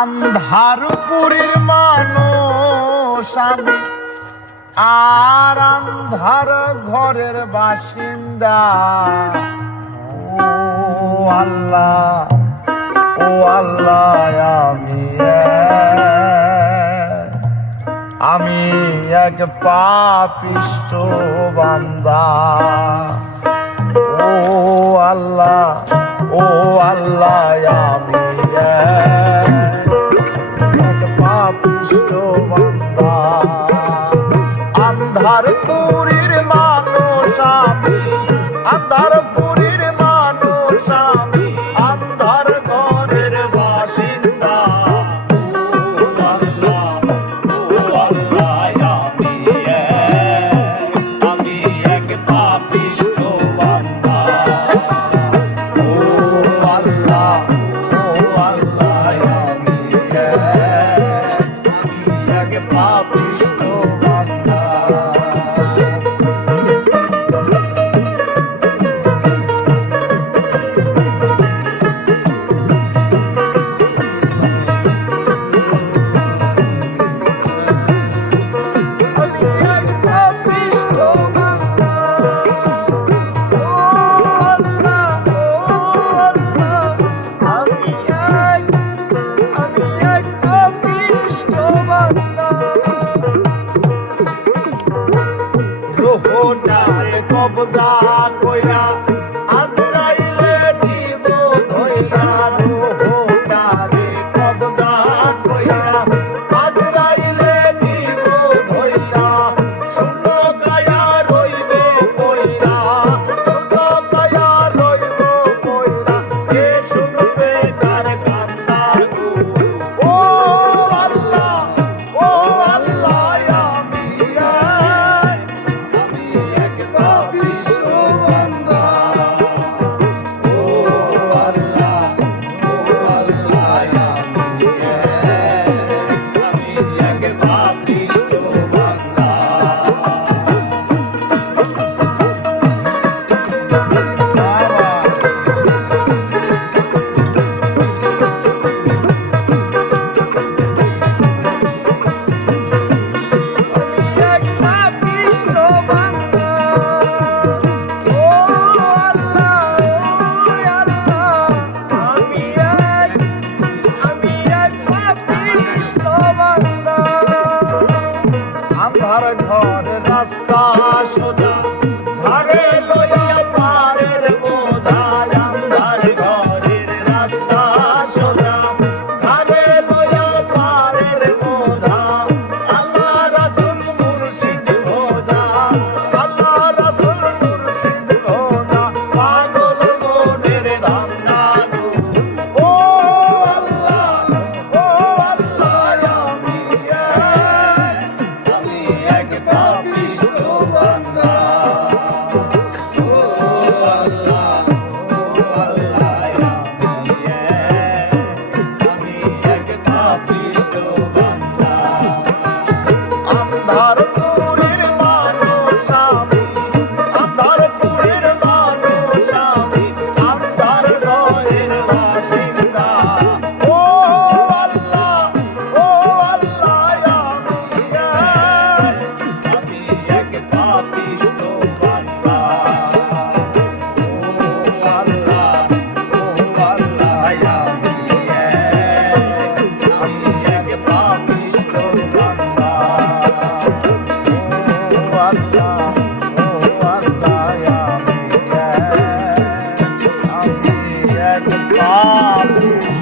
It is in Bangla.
আন্ধারপুরীর মানুষ আমি, আর আন্ধার ঘরের বাসিন্দা। ও আল্লাহ, ও আল্লাহ, আমি এক পাপিষ্ঠ বান্দা। ও আল্লাহ, ও আল্লাহ, আমি এক পাপিষ্ঠ বান্দা। আন্ধারপুরীর মানুষ আমি, আন্ধারপুরীর মানুষ আমি, আন্ধার ঘরের বাসিন্দা। ও আল্লাহ, ও আল্লাহ, আমি এক পাপিষ্ঠ বান্দা। ও আল্লাহ, ও আল্লাহ, আমি এক পাপিষ্ঠ বান্দা। রোহটারে কবজা কইরা আজরাইলে দিব ধইরা। রোহটারে কবজা কইরা আজরাইলে দিব ধইরা। শুনো গায়া রইবে কইরা, শুনো গায়া রইব কইরা। কে শুনবে তার কান্না গো? ও আল্লাহ, ও আল্লাহ, আমি এক পাপিষ্ঠ বান্দা। ও আল্লাহ, ও আল্লাহ, আমি এক পাপিষ্ঠ বান্দা। আন্ধার ঘর রাস্তা সোজা, ধারে লইয়া পারের বোঝা। আন্ধার ঘরের রাস্তা সোজা, ধারে লইয়া পারের বোঝা। আল্লাহ রাসূল মুর্শিদ খোদা, আল্লাহ রাসূল মুর্শিদ খোদা। পাগল মনের ধান্দা গো। ও আল্লাহ, ও আল্লাহ, আমি এক পাপিষ্ঠ বান্দা। ও আল্লাহ, ও আল্লাহ, আমি এক পাপিষ্ঠ বান্দা। আন্ধারপুরীর মানুষ আমি, আন্ধারপুরীর মানুষ আমি, আন্ধার ঘরের বাসিন্দা। ও আল্লাহ, ও আল্লাহ, আমি এক পাপিষ্ঠ বান্দা। ও আল্লাহ, ও আল্লাহ, আমি এক পাপিষ্ঠ বান্দা। ও আল্লাহ, ও আল্লাহ, আমি এক পাপিষ্ঠ